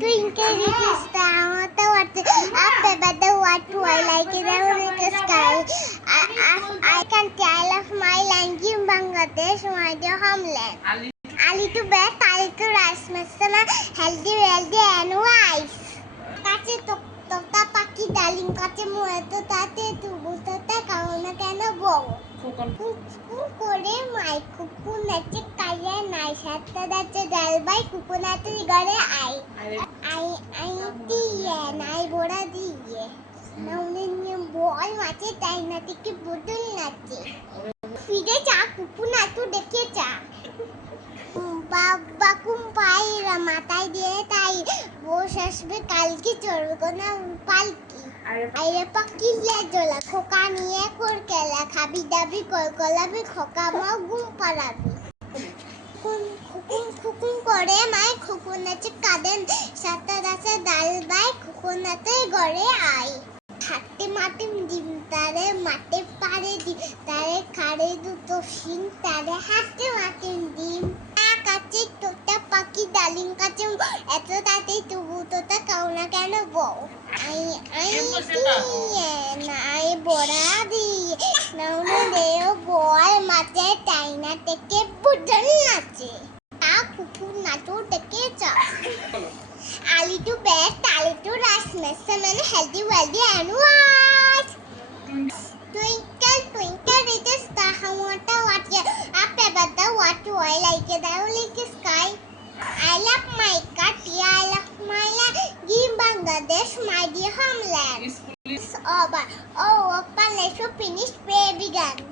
Twinkle little star, what up above the white twilight in the sky. I can tell of my land in Bangladesh, my dear homeland. Ali to bed, Ali to rice, Masana, healthy, wealthy, and wise. কাছে তোতা পাখি ডালিম কাছে মোয়াতো তাতে তুবু তোতা কাউনা কেন বউ করে মাই কুকু নাচে কাইয়া নাই সাতটা দাচে ডালবাই কুকু নাচে গড়ে আই আই দিয়ে নাই বড়া দিয়ে নাউনে নিয়ে বল মাছে তাই না থেকে বুদুল নাচে ফিরে চা কুকু নাচু দেখে চা বাবা কুম্পাইরা মাথায় দিয়ে তাই বস আসবে কালকে চড়বে না পালকি আরে পাকিলে জলা খোকা নিয়ে কোরকেলা খাবি দাবি কলকলাবি খোকা মা ঘুম পাড়াবি খুকুম করে মাই খুকুন নাচে কাঁদেন সাতা দাসে ডাল বাই খুকুন নাচে গড়ে আই হাতে মাটি ডিম তারে মাঠে পারে ডিম তারে খাড়ে দুটো শিং তারে হাতে মাটি ডিম কাছে তোতা পাখি ডালিম কাছে এত তাতে তবু তোতা কাউনা কেন বউ আই নাই বড়া দিয়ে নাউনে দেও বল মাঝে টাইনা থেকে বুদল নাচে তা কুকুর নাচো দেখে চা Ali to best, Ali to rice, Messerman, healthy, wealthy, and wise. Twinkle, twinkle, little star, how what you up above the water, I like it, I like the sky. I love my country, I love my land, give Bangladesh, my dear homeland. It's over. Oh, open, let's finish, play began.